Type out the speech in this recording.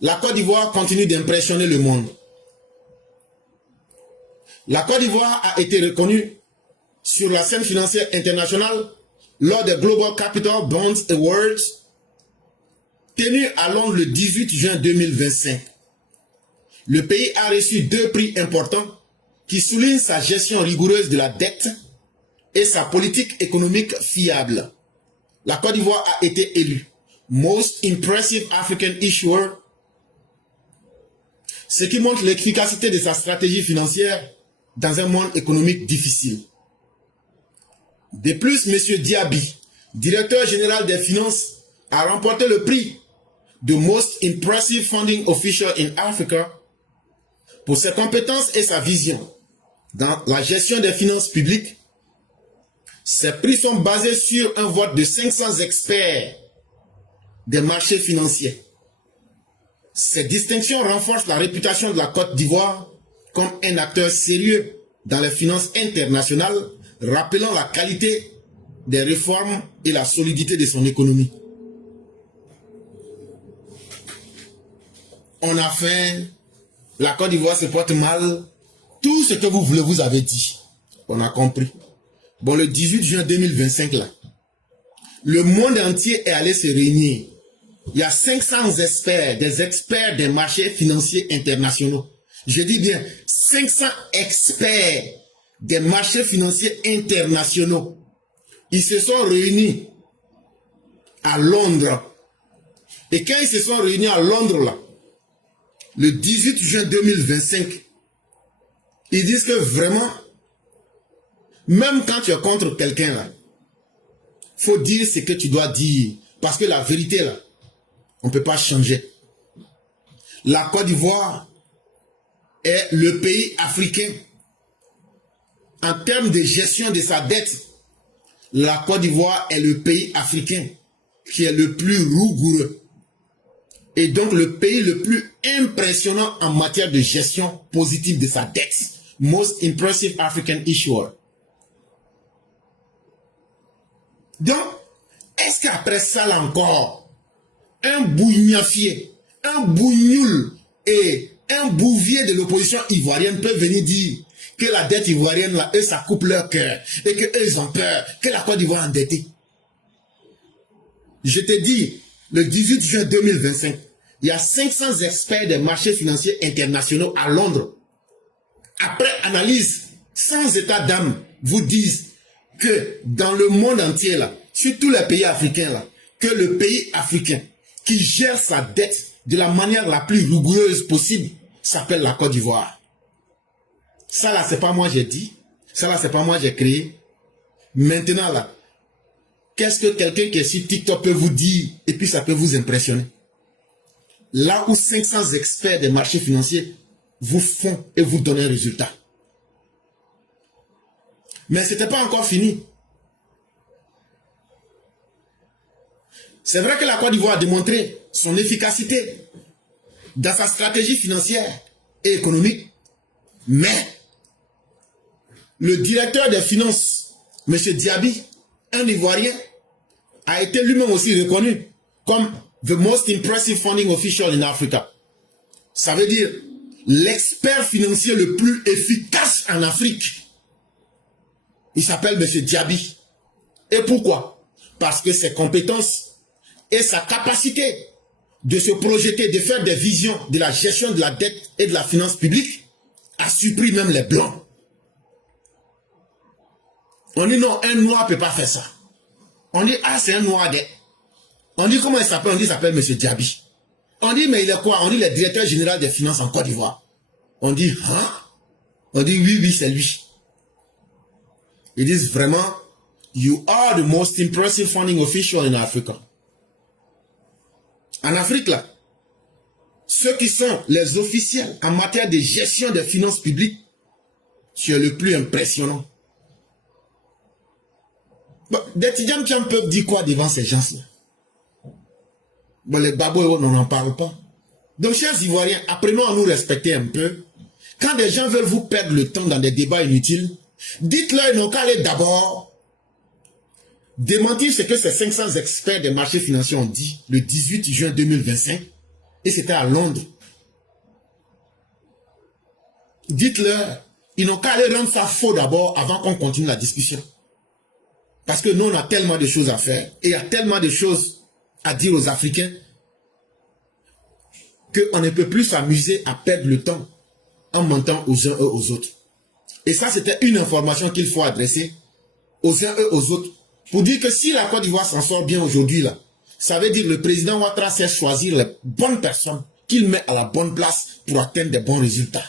la Côte d'Ivoire continue d'impressionner le monde. La Côte d'Ivoire a été reconnue sur la scène financière internationale lors des Global Capital Bonds Awards tenus à Londres le 18 juin 2025. Le pays a reçu 2 prix importants qui soulignent sa gestion rigoureuse de la dette et sa politique économique fiable. La Côte d'Ivoire a été élue Most Impressive African Issuer, ce qui montre l'efficacité de sa stratégie financière dans un monde économique difficile. De plus, M. Diaby, directeur général des finances, a remporté le prix de Most Impressive Funding Official in Africa pour ses compétences et sa vision dans la gestion des finances publiques. Ces prix sont basés sur un vote de 500 experts des marchés financiers. Ces distinctions renforcent la réputation de la Côte d'Ivoire comme un acteur sérieux dans les finances internationales, rappelant la qualité des réformes et la solidité de son économie. On a faim, la Côte d'Ivoire se porte mal, tout ce que vous voulez, vous avez dit. On a compris. Bon, le 18 juin 2025, là, le monde entier est allé se réunir. Il y a 500 experts, des experts des marchés financiers internationaux. Je dis bien 500 experts des marchés financiers internationaux. Ils se sont réunis à Londres. Et quand ils se sont réunis à Londres, là, le 18 juin 2025, ils disent que vraiment, même quand tu es contre quelqu'un, là, faut dire ce que tu dois dire. Parce que la vérité, là, on ne peut pas changer. La Côte d'Ivoire est le pays africain. En termes de gestion de sa dette, la Côte d'Ivoire est le pays africain qui est le plus rigoureux. Et donc le pays le plus impressionnant en matière de gestion positive de sa dette. Most Impressive African Issuer. Donc, est-ce qu'après ça là encore, un bougnafier, un bougnoul et un bouvier de l'opposition ivoirienne peut venir dire que la dette ivoirienne, là, eux, ça coupe leur cœur et qu'eux, ils ont peur que la Côte d'Ivoire est endettée? Je te dis, le 18 juin 2025, il y a 500 experts des marchés financiers internationaux à Londres. Après analyse, sans état d'âme, vous disent que dans le monde entier, là, sur tous les pays africains, là, que le pays africain qui gère sa dette de la manière la plus rigoureuse possible s'appelle la Côte d'Ivoire. Ça là, c'est pas moi j'ai dit. Ça là, c'est pas moi j'ai créé. Maintenant là, qu'est-ce que quelqu'un qui est sur TikTok peut vous dire et puis ça peut vous impressionner? Là où 500 experts des marchés financiers vous font et vous donnent un résultat. Mais ce n'était pas encore fini. C'est vrai que la Côte d'Ivoire a démontré son efficacité dans sa stratégie financière et économique, mais le directeur des finances, M. Diaby, un Ivoirien, a été lui-même aussi reconnu comme the most impressive funding official in Africa. Ça veut dire l'expert financier le plus efficace en Afrique. Il s'appelle M. Diaby. Et pourquoi? Parce que ses compétences et sa capacité de se projeter, de faire des visions de la gestion de la dette et de la finance publique a surpris même les Blancs. On dit non, un noir ne peut pas faire ça. On dit, ah, c'est un noir. On dit, comment il s'appelle? On dit, il s'appelle M. Diaby. On dit, mais il est quoi? On dit, le directeur général des finances en Côte d'Ivoire. On dit, hein? On dit, oui, oui, c'est lui. Ils disent vraiment, you are the most impressive funding official in Africa. En Afrique, là, ceux qui sont les officiels en matière de gestion des finances publiques, tu es le plus impressionnant. Bon, des Tidjans peuvent dire quoi devant ces gens-là? Bon, les babos, on n'en parle pas. Donc, chers Ivoiriens, apprenons à nous respecter un peu. Quand des gens veulent vous perdre le temps dans des débats inutiles, dites-leur, ils n'ont qu'à aller d'abord démentir ce que ces 500 experts des marchés financiers ont dit le 18 juin 2025 Et c'était à Londres. Dites-leur, ils n'ont qu'à aller rendre ça faux d'abord avant qu'on continue la discussion. Parce que nous, on a tellement de choses à faire. Et il y a tellement de choses à dire aux Africains qu'on ne peut plus s'amuser à perdre le temps en mentant aux uns et aux autres. Et ça, c'était une information qu'il faut adresser aux uns et aux autres. Pour dire que si la Côte d'Ivoire s'en sort bien aujourd'hui, là, ça veut dire que le président Ouattara sait choisir les bonnes personnes qu'il met à la bonne place pour atteindre des bons résultats.